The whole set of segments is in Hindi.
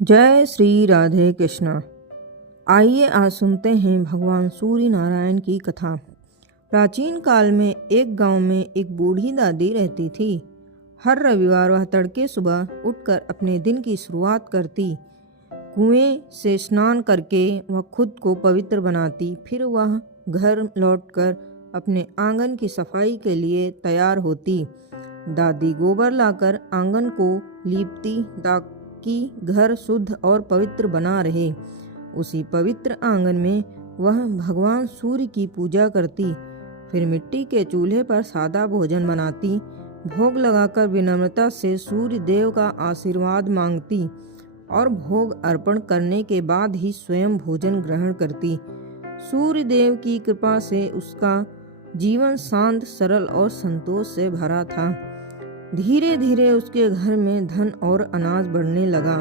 जय श्री राधे कृष्णा। आइए आज सुनते हैं भगवान सूर्य नारायण की कथा। प्राचीन काल में एक गांव में एक बूढ़ी दादी रहती थी। हर रविवार वह तड़के सुबह उठकर अपने दिन की शुरुआत करती। कुएं से स्नान करके वह खुद को पवित्र बनाती। फिर वह घर लौटकर अपने आंगन की सफाई के लिए तैयार होती। दादी गोबर लाकर आंगन को लीपती ताकि घर शुद्ध और पवित्र बना रहे। उसी पवित्र आंगन में वह भगवान सूर्य की पूजा करती। फिर मिट्टी के चूल्हे पर सादा भोजन बनाती। भोग लगाकर विनम्रता से सूर्य देव का आशीर्वाद मांगती और भोग अर्पण करने के बाद ही स्वयं भोजन ग्रहण करती। सूर्य देव की कृपा से उसका जीवन शांत, सरल और संतोष से भरा था। धीरे धीरे उसके घर में धन और अनाज बढ़ने लगा।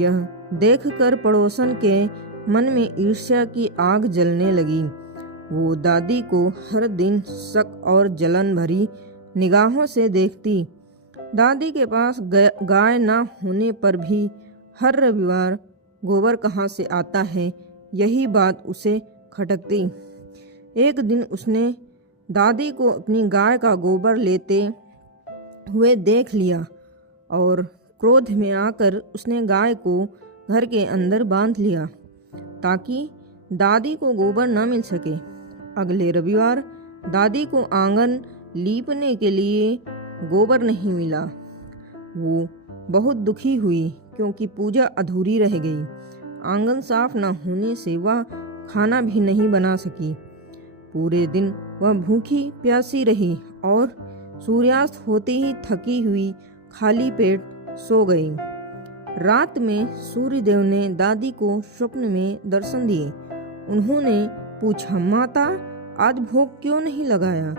यह देखकर पड़ोसन के मन में ईर्ष्या की आग जलने लगी। वो दादी को हर दिन शक और जलन भरी निगाहों से देखती। दादी के पास गाय ना होने पर भी हर रविवार गोबर कहाँ से आता है, यही बात उसे खटकती। एक दिन उसने दादी को अपनी गाय का गोबर लेते हुए देख लिया और क्रोध में आकर उसने गाय को घर के अंदर बांध लिया ताकि दादी को गोबर न मिल सके। अगले रविवार दादी को आंगन लीपने के लिए गोबर नहीं मिला। वो बहुत दुखी हुई क्योंकि पूजा अधूरी रह गई। आंगन साफ न होने से वह खाना भी नहीं बना सकी। पूरे दिन वह भूखी प्यासी रही और सूर्यास्त होते ही थकी हुई खाली पेट सो गई। रात में सूर्यदेव ने दादी को स्वप्न में दर्शन दिए। उन्होंने पूछा, माता आज भोग क्यों नहीं लगाया?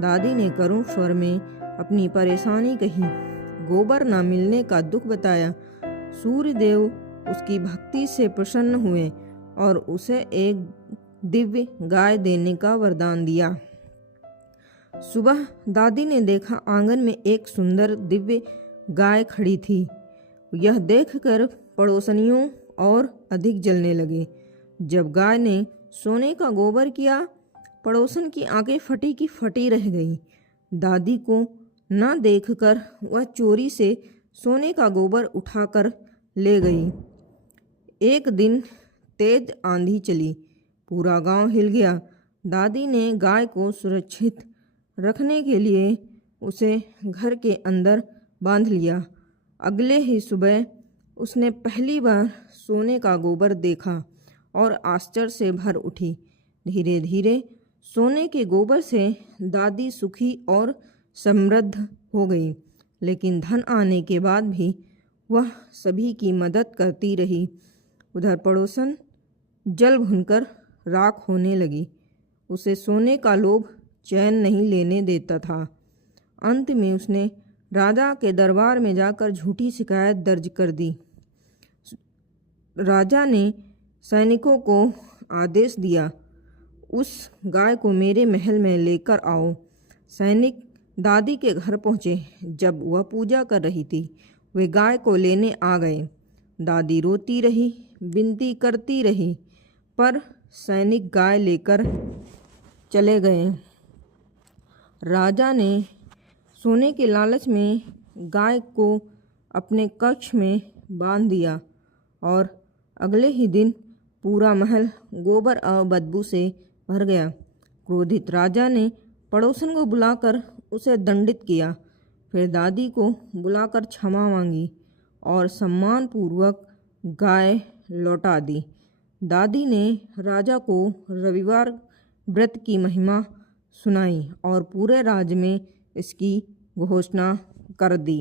दादी ने करुण स्वर में अपनी परेशानी कही, गोबर न मिलने का दुख बताया। सूर्यदेव उसकी भक्ति से प्रसन्न हुए और उसे एक दिव्य गाय देने का वरदान दिया। सुबह दादी ने देखा आंगन में एक सुंदर दिव्य गाय खड़ी थी। यह देखकर पड़ोसनियों और अधिक जलने लगे। जब गाय ने सोने का गोबर किया, पड़ोसन की आंखें फटी की फटी रह गईं। दादी को न देखकर वह चोरी से सोने का गोबर उठाकर ले गई। एक दिन तेज आंधी चली, पूरा गांव हिल गया। दादी ने गाय को सुरक्षित रखने के लिए उसे घर के अंदर बांध लिया। अगले ही सुबह उसने पहली बार सोने का गोबर देखा और आश्चर्य से भर उठी। धीरे धीरे सोने के गोबर से दादी सुखी और समृद्ध हो गई। लेकिन धन आने के बाद भी वह सभी की मदद करती रही। उधर पड़ोसन जल भुनकर राख होने लगी। उसे सोने का लोभ चैन नहीं लेने देता था। अंत में उसने राजा के दरबार में जाकर झूठी शिकायत दर्ज कर दी। राजा ने सैनिकों को आदेश दिया, उस गाय को मेरे महल में लेकर आओ। सैनिक दादी के घर पहुँचे। जब वह पूजा कर रही थी, वे गाय को लेने आ गए। दादी रोती रही, विनती करती रही, पर सैनिक गाय लेकर चले गए। राजा ने सोने के लालच में गाय को अपने कक्ष में बांध दिया और अगले ही दिन पूरा महल गोबर और बदबू से भर गया। क्रोधित राजा ने पड़ोसन को बुलाकर उसे दंडित किया। फिर दादी को बुलाकर क्षमा मांगी और सम्मानपूर्वक गाय लौटा दी। दादी ने राजा को रविवार व्रत की महिमा सुनाई और पूरे राज्य में इसकी घोषणा कर दी।